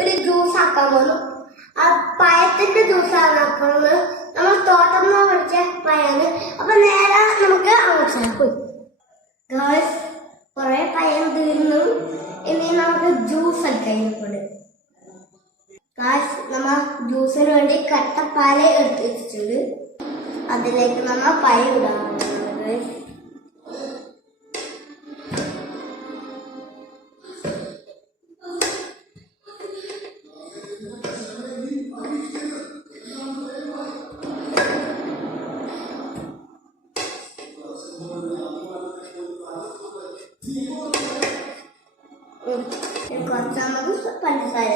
ഒരു ജ്യൂസ് ആക്കാൻ പോകുന്നു. ആ പഴത്തിന്റെ ജ്യൂസാണ് ആക്കുന്നത്. നമ്മൾ തോട്ടം പഠിച്ച പഴമാണ്. അപ്പൊ നേരെ നമുക്ക് അങ്ങോട്ട് പോയി ഗേൾസ് കുറെ പഴം തീർന്നു. ഇനി നമുക്ക് ജ്യൂസ് എടുക്കാൻ നമ്മ ജ്യൂസിന് വേണ്ടി കട്ടപ്പാല എടുത്ത് വെച്ചിട്ടുണ്ട്. അതിലേക്ക് നമ്മ പഴം ഇടാൻ കുറച്ച് നമുക്ക് പഞ്ചസാര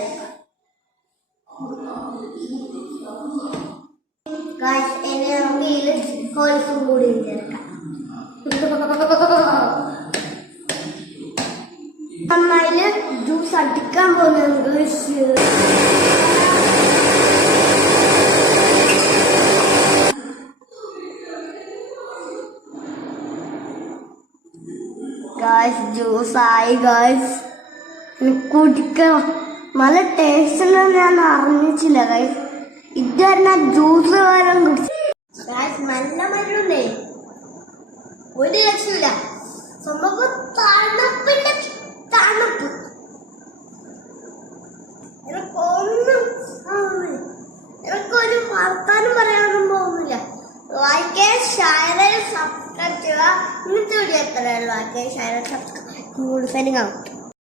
ഇനി നമുക്ക് ഇതിൽ ഹോൾസും കൂടി ചേർക്കാം. നന്നായി ജ്യൂസ് അടിക്കാൻ പോകുന്നത് ജ്യൂസായി ഗായ്സ്. കുടിക്കണം. നല്ല ടേസ്റ്റ് ഞാൻ അറിഞ്ഞിട്ടില്ല ഗായ്സ്. ഇതുവരെ ജ്യൂസ് വരം കുടിച്ചു. നല്ല മരുന്നേ ഒരു രക്ഷയില്ല. സംഭവം തണുപ്പിന്റെ തണുപ്പ് എനിക്കൊരു വർത്താനം പറയാനൊന്നും പോകുന്നില്ല. ലൈക്ക് ഷെയർ സബ്സ്ക്രൈബ് ചെയ്യുക. ഇന്നത്തെ വീഡിയോ എത്രയുള്ളൂ. Like share subscribe. Signing out.